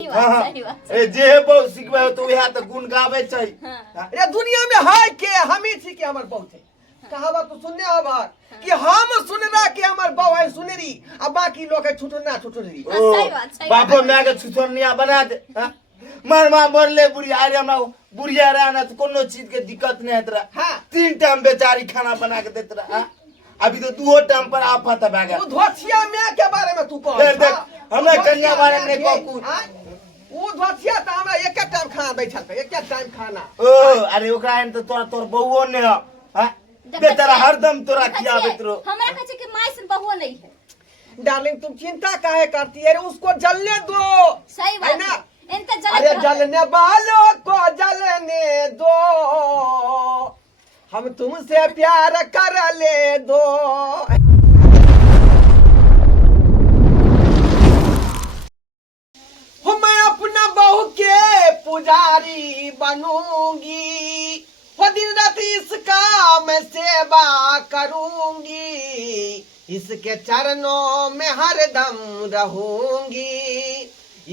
जे बहुत सिखबे तो वह तो गुण गावे चाहिए। ये दुनिया में है के हमी थी के हमर बहु थे कहावत तो सुनने हमार कि हम सुनना के हमर बहु है सुनरी अब बाकी लोग है छुटना छुटरी। बापो मैं के छुटनिया बना दे मर मां मरले बुढ़िया अरे हमरा बुढ़िया रहना तो कोनो चीज के दिक्कत नहीं है। हां 3 टाइम बेचारी खाना बना के देत रहा। अभी तो 2 टाइम पर आफत है भागा। तू धोतिया में के बारे में तू कह देख हमरा कन्या बारे में नहीं कहू। वो धोतिया त हमरा एक टाइम खाना दै छल एक टाइम खाना। ओ अरे ओकरा तो तोर बहुओ ने हां बेचारा हरदम तोरा खियाबत रो। हमरा कहे कि माई से बहुओ नहीं है। डार्लिंग तुम चिंता काहे करती है उसको जलने दो। सही बात है ना अरे जलने वालों को जलने दो हम तुमसे प्यार कर ले दो। मैं अपना बहू के पुजारी बनूंगी वो दिन रात इसका मैं सेवा करूंगी इसके चरणों में हरदम रहूंगी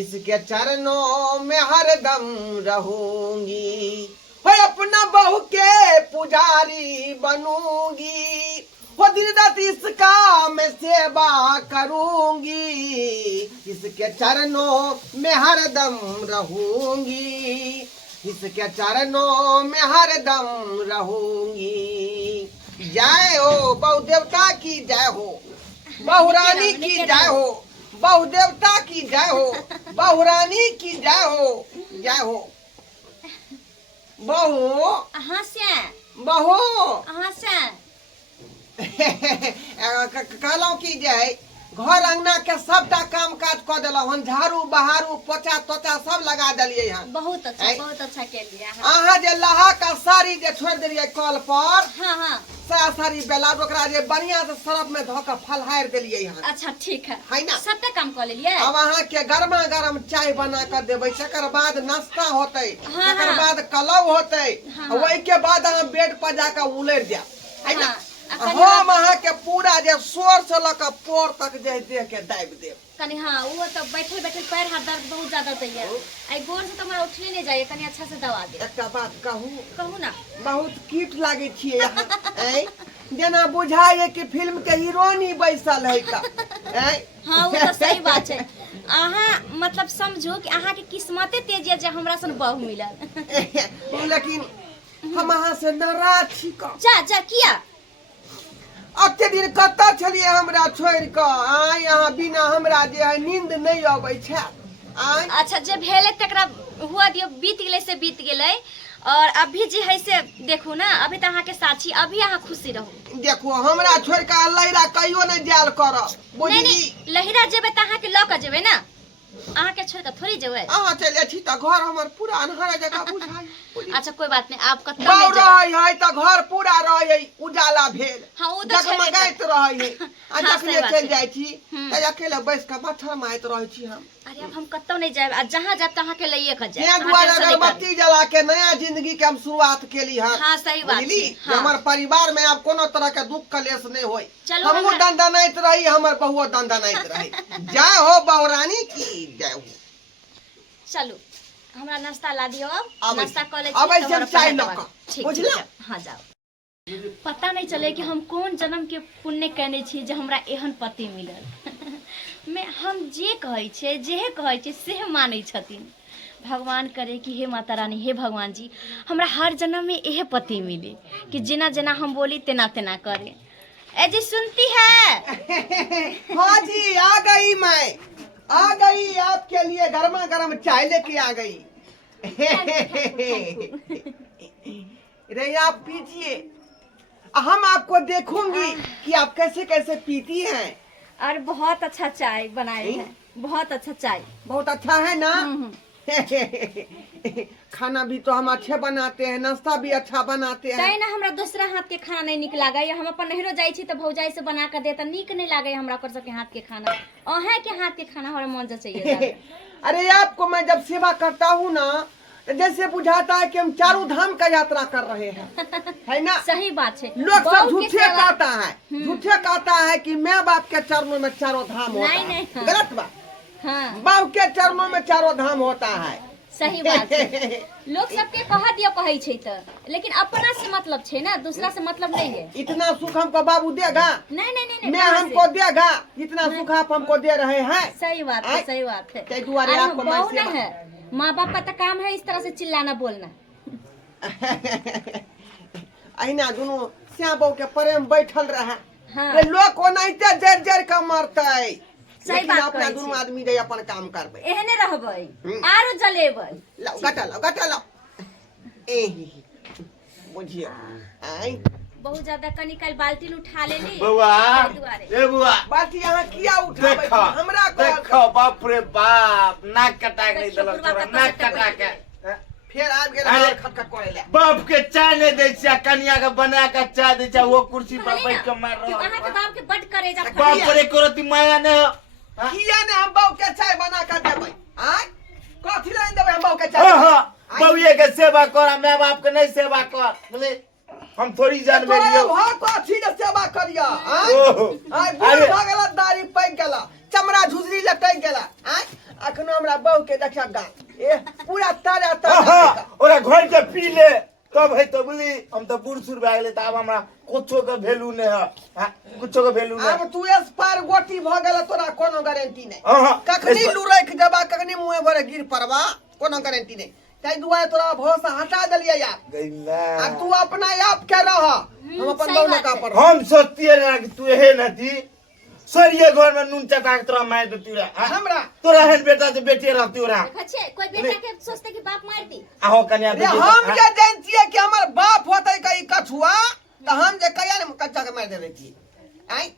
इसके चरणों में हरदम रहूंगी। मैं अपना बहू के पुजारी बनूंगी वो दिन रात इसका मैं सेवा करूंगी इसके चरणों में हरदम रहूंगी इसके चरणों में हरदम रहूंगी। जय हो बहु देवता की जय हो बहु रानी की जय हो बहु देवता की जय हो बहु रानी की जय हो बहु बहु कहलौं की जय घर अंगना के सबटा काम काज क देलौ हन झाड़ू बहारू पोछा तोछा सब लगा देलिए हन। बहुत अच्छा के लिए आहा जे लहा का साड़ी जे छोड़ देलिए कल पर हां साया साड़ी बेला ओकरा जे बढ़िया से सरफ में धो के फलहार देलिए हन। अच्छा ठीक है ना सबटा काम कर लेलिए। अब अहाँ के गरमा गरम चाय बना कर देबै तकर बाद नाश्ता होतै तकर बाद कलौ होतै ओइ के बाद अहाँ बेड पर जाके उलैर जाब है ना। हम अहाँ के पूरा जे सोर से लक पोर तक जे देह के दाबि देब कनी। हां वो तो बैठे बैठे पैर हाथ दर्द बहुत ज्यादा दैया आई गोर से तो हमरा उठले नहीं जाए कनी अच्छा से दवा दे। एकटा बात कहू ना बहुत कीट लागे छिए हैं जेना बुझाए कि फिल्म के हीरोइनी बैसल है का हैं। हां वो तो सही बात है। आहा मतलब समझो कि आहा के किस्मते तेज है जे हमरा सन बहु मिलल। लेकिन हम अहाँ से नाराज छी का जा किया अते दिन कत्ता छलिए हमरा छोड़ के आ यहाँ बिना हमरा जे है नींद नहीं आबै छै। अच्छा जे भेले तकरा हुआ दियो बीत गेले से बीत गेले और अभी जे है से देखो ना अभी त अहाँ के साथी अभी अहाँ खुशी रहो। देखो हमरा छोड़ के लहिरा कहियो नहीं जाल कर नहीं लहिरा जेबे त अहाँ के ल के जेबे ना अहाँ के छोड़ के थोड़ी जेबे। अहाँ चले छी त घर हमर पूरा अन्हार जगह बुझाई। अच्छा कोई बात नहीं आप कत्ता नहीं रहे है त घर पूरा रहे उजाला भेल हां वो तो जगमगाइत रहे है आ जखने चल जाय छी त अकेले बैस के मठर माइत रहे छी हम। अरे अब हम कत्तो नहीं जाए आ जहां जाब तहां के लइए क जाए। ये दुआरे अगरबत्ती जला के नया जिंदगी के हम शुरुआत केली हन। हां सही बात है। हमर परिवार में अब कोनो तरह के दुख कलेश नहीं होई। हमहु दंदनाइत रही हमर बहुओ दंदनाइत रही। जय हो बहुरानी की जय हो। चलो हमरा नाश्ता ला दियो अब नाश्ता कर ले छी अब ऐसे चाय न ठीक बुझला। हां जाओ पता नहीं चले कि हम कौन जन्म के पुण्य करने छी जे हमरा एहन पति मिलल। मैं हम जे कहै छे जेहे कहै छे से मानै छथिन। भगवान करे कि हे माता रानी हे भगवान जी हमरा हर जन्म में यह पति मिले कि जिना जिना हम बोली तेना तेना करे। ए जी सुनती है? हाँ जी आ गई मैं आ गई आपके लिए गर्मा गर्म चाय लेके आ गई। रे आप पीजिए हम आपको देखूंगी कि आप कैसे कैसे पीती हैं। और बहुत अच्छा चाय बनाए हैं बहुत अच्छा चाय बहुत अच्छा है ना। खाना भी तो हम अच्छे बनाते हैं नाश्ता भी अच्छा बनाते हैं। ना हमरा दूसरा हाथ के खाना नहीं निक लागे हम अपन नहिरो जाई छी त भौजाई से बना के दे त नीक नहीं लागे हमरा कर सबके हाथ के खाना ओहे के हाथ के खाना हमरा मन चाहिए। अरे आपको मैं जब सेवा करता हूँ ना जैसे बुझाता है कि हम चारों धाम का यात्रा कर रहे हैं है ना। सही बात है। लोग सब झूठे कहता है कि माँ बाप के चरणों में चारों धाम होता है। नहीं गलत बात हाँ बाप के चरणों में चारों धाम होता है। सही बात है। लोग सबके कह दिया कहै छै त, लेकिन अपना से मतलब छै ना, दूसरा से मतलब नहीं है। इतना सुख हमको बाबू देगा, नहीं मैं हमको देगा, इतना सुख आप हमको दे रहे हैं। सही बात है, सही बात है। कई दुआरे और आपको बहू मैं ना है, माँ बाप का तो काम है इस तरह से चिल्लाना बोलना। अहिना दोनों श्याम बहू के प्रेम बैठल रहा। हाँ। ये लोग को नहीं ते जर जर के मरते, सही लेकिन बात अपना कहै दोनों छी। आदमी रे अपन काम करबे। एहने रहबै आरो जलेबै। लाओ गटा लो एही बुझिए आई बहुत ज्यादा कनी कल बाल्टीन उठा लेली बउआ ताहि दुआरे। ए बुआ बात यहाँ किया उठाबै छी? देखो हमरा को देखो बाप रे बाप नाक कटा के नहीं देखियो, देलक बुढ़वा तोरा कतऽ नाक कतऽ कटा बैठ के गेलै। फिर आबि गेल अरे, खटखट करे ले। बाप के चाय नहीं दे छिया, कन्या के बना के चाय दे छिया, वो कुर्सी पर कहली बैठ के ना मार कि अहाँ के रहा बाप के बड करेजा बाप फटे। रे कोरती माया ने हो हाँ? किया ने हम बहू के चाय बना कर देबै? आय कथी ले देबै हम बहू के हाँ चाय? हाँ बउए के सेवा कर, माँ बाप के नहीं सेवा कर बोले हम थोड़ी जानबे रहियो। भाव कथी ले सेवा करिया? आय ओहो, आय अरे। बुढ़ भ गेला, दाढ़ी पैक गेला, चमड़ा झुजरी लटक गेला। आय अखनो हमरा बहू के देखा गान ए पूरा ताजा हाँ ताजा। हाँ ओरा घर के पी ले तब है तो बोली हम तो बूढ़ सूढ़ भए गेले त अब हमरा कुछो के वैल्यू नहीं है हाँ, कुछो के वैल्यू अब नहीं। तू एस पार गोटी भ गेला, तोरा कोनो गारंटी नहीं। हाँ, कखनी इस- लुरैख देबा, कखनी मुंह भरे गिर पड़बा, कोनो गारंटी नहीं। ताहि दुआरे तोरा भरोसा हटा देलियै यार। गैला। आ तू अपना आप के रह, हम अपन सही बहू बात का है। पर हम सोचतिए ना कि तू हे नथी सरिये घर में नून चटा के तोरा मार देती रे हाँ? हमरा तोरा हन बेटा से बेटी रहती रे देखै छियै, कोई बेटा के सोचते कि बाप मार दी। आहो कन्या रे बेटी हम हाँ? जे जानतियै कि हमर बाप होतै कई कछुआ त हम जे कहिया ने कच्चा के मार दे रही। आय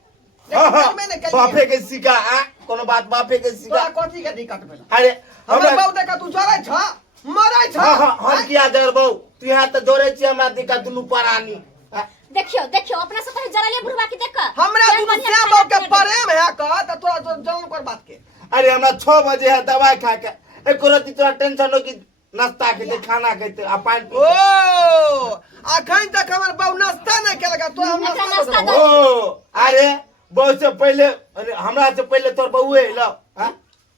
हाँ हाँ में ने बापे के सिका आ कोनो बात बापे के तोरा सिका। कथी के दिक्कत भेल? अरे हमर हमरा बहू देखा तू जरै छ, मरै छ। हाँ हाँ हम किया जर बहु तू यहाँ तो जोरे छी हमरा दिक्कत दुनू परानी हाँ? देखियो देखियो अपना से पहले जरा ले बुढ़वा के देख। हमरा दुनू श्याम बहू के प्रेम है का त तोरा जलन कर बात के। अरे हमरा 6 बजे है दवाई खा के एको रति तोरा टेंशन हो कि नाश्ता खेते खाना खेते आ पानी ओ पीते। अखन तक हमर बहू नाश्ता नहीं केलक, तो हम एकरा नाश्ता नाश्ता करब। ओ अरे बहुत से पहले अरे हमरा से पहले तोर बउए लो हाँ?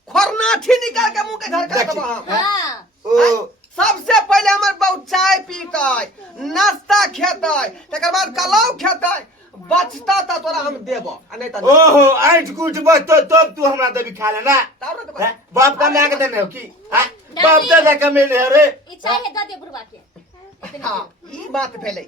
खरनाठी निकाल के मुंह के झरका देखी। देबो हम। हां ओ सबसे पहले हमर बहू चाय पीतै, नाश्ता खेतै, तकर बाद कलाउ खेतै, बचता त तोरा हम देबो आ नहीं त नहीं। ओहो आइट कुछ बचतो तब तू हमरा देबी खा ले ना तब न तो हैं? बाप का मैं के देने हो की हाँ? बाप दे के मिले रे ई चाहे द दे बुढ़वा के। इतने हां ई बात भेलै।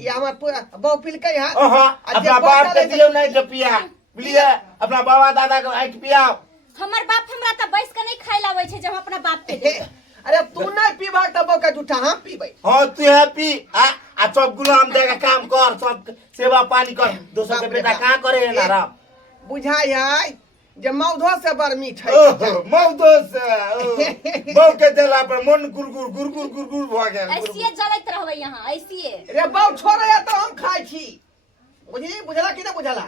ई हमर पूरा बहू पिलकै है। ओहो आ जे अपना बाप बचल के है दियो नहीं जो पिया बुझलिए अपना बाबा दादा के आइट पियाओ। हमर बाप हमरा त बैस के नहीं खाइ लाबै छै जब अपना बाप के दे। अरे तू नहीं पीबा त बहू के जूठा हम पीबै। हाँ तू है पी आ सब गुलाम दे के काम कर सब सेवा पानी कर दोसर के बेटा कहाँ करे है ना राम बुझाई है जे मौधो से बड़ मीठ है। ओहो मौदो से बहु के देला पर मन गुरगुर गुरगुर गुरगुर भ गेल ऐसिए जलैत रहबै यहाँ ऐसिए। रे बहू छोड़े त हम खाइ छी। बुझली बुझला कि नहीं बुझला?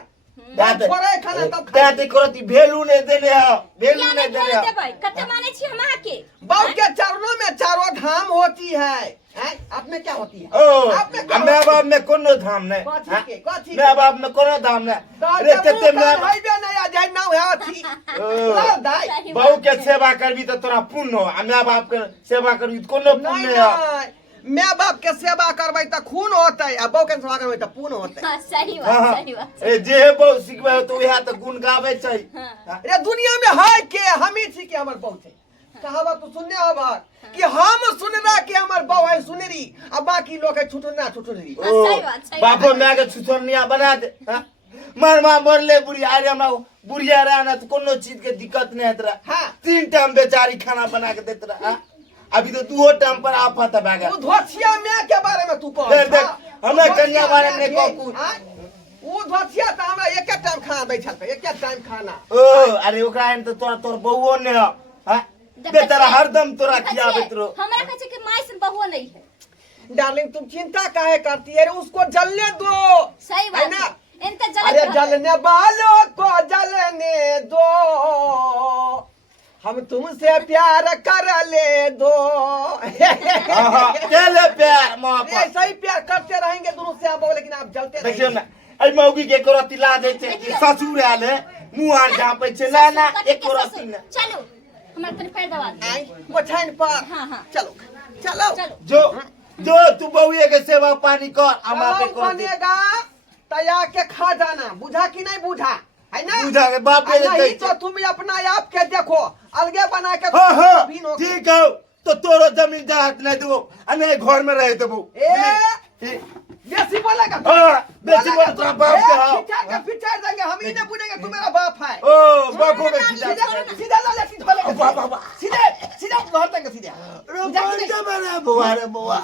बहू छोड़े खाना तब खाइ छी। ते करती वैल्यू नहीं देने हो वैल्यू या नहीं नहीं देने भेल हो देबै कते माने छी हम अहाँ के। बहू के चरणों में चारों धाम होती है। हैं? आप में क्या होती है? ओ आप में क्या माँ होती बाप में कोनो धाम नहीं कथी हाँ? के? कथी के? माँ बाप में कोनो धाम नहीं है? अरे तेते मुंह माँ कान हइबे नहीं आ जाए नाउ है अथी। ओ, लाल दाई। सही बहू बात के है। सेवा करबी तो तोरा पुण्य हो आ माँ बाप के सेवा करबी तो कोनो नहीं पुण्य हो नहीं माँ बाप के सेवा करबै त खून होतै आ बहू के सेवा करबै त पुण्य होतै। हाँ, सही हाँ, बात हाँ। सही बात। ए जे बहु सिखबे हो तो वह तो गुण गावे चाहिए हाँ। हाँ? रे दुनिया में है के हम ही छी के हमर बहू छै। कहावत तो सुनने होबा कि हम सुनरा के हमर बहू है सुनरी आ बाकी लोग है छुटना छुटरी। हाँ, ओ, सही बात, सही बापो बात। मैं के छुछनिया बना दे हाँ? मरमा मरले बुढ़िया अरे हमरा बुढ़िया रहना तो कोनो चीज के दिक्कत नहीं है तेरा हाँ। 3 टाइम बेचारी खाना बना के देत रहा हाँ? अभी तो 2 टाइम पर आफत है तू धोछिया में के बारे में तू कह। देख, देख, हमें कन्या बारे में नहीं कहू। ऊ धोछिया त हमरा एक टाइम खाना दै छल एक टाइम खाना। ओ अरे ओकरा एहन तो तोरा तोर बहुओ ने हो हाँ? बेचारा हरदम तोरा खियाबैत रहो हमरा कहै छै कि माय से बहुओ नहीं है। डार्लिंग तुम चिंता काहे करती है? उसको जलने दो। सही है बात ना? है। इनते जलत अरे रहबै। जलने वालों को जलने दो, हम तुमसे प्यार कर ले दो। हाँ हाँ चले प्यार माँ ये ऐसा ही प्यार करते रहेंगे दोनों से आप, लेकिन आप जलते देखियो रहेंगे। ना अरे मौगी के करती ला दे छे कि ससुर आले मुंह आर झापै छै ना ना एको रत्ती ना चलो हमरा तनी पैर दबा दे आई गोछाइन पर हाँ, हाँ। चलो चलो चलो जो जो तू बहुए के सेवा पानी कर हम आपे कलौ कर दे बनेगा तया के खा जाना बुझा कि नहीं बुझा है ना बुझा के बापे नहीं दे तो तुम अपना आप के देखो अलगे बना के हाँ हाँ भी नो- ठीक है तो तोरो जमीन जात नहीं देबो आ नहीं घर में रह देबो ए बेसी बोलेगा हाँ, बेसी बोले तो बाप के हाँ। फिचार देंगे हम ही नहीं पूछेंगे तू मेरा बाप है ओ बापो के खिला सीधा सीधा ला ले सीधा बोलेगा वाह, वाह, वाह। सीधे सीधा भर देंगे सीधे बुझा कि नहीं? मेरा बुआ रे बुआ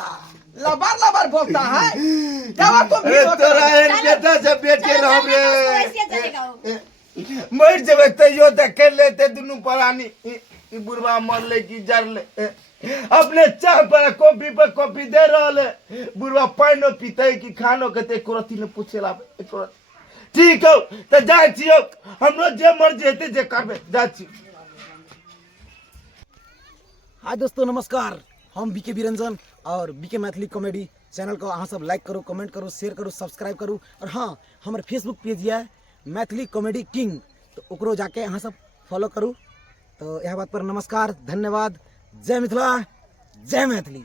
लबर लबर बोलता है जाओ तुम भी ए नो तोरा करो। एहन बेटा से बेटे चलो, रह चलो, ऐसे चलेगा वो। रे मर जब तैयो देख लेते दुनू प्राणी ई बुढ़वा मरले की जरले अपने चाह पर कॉफी दे रहले बुढ़वा पानो पीते कि खानो के ते कोरती ने पूछेला ठीक हो त जाय छियो हमरो जे मर्जी हेते जे करबे जाय छी हाय दोस्तों नमस्कार हम बीके बिरंजन और बीके मैथिली कॉमेडी चैनल को अहाँ सब लाइक करो कमेंट करो शेयर करो सब्सक्राइब करो और हाँ हमारे फेसबुक पेज है मैथिली कॉमेडी किंग तो ओकरो जाके अहाँ सब फॉलो करू तो यह बात पर नमस्कार धन्यवाद जय मिथिला जय मैथिली।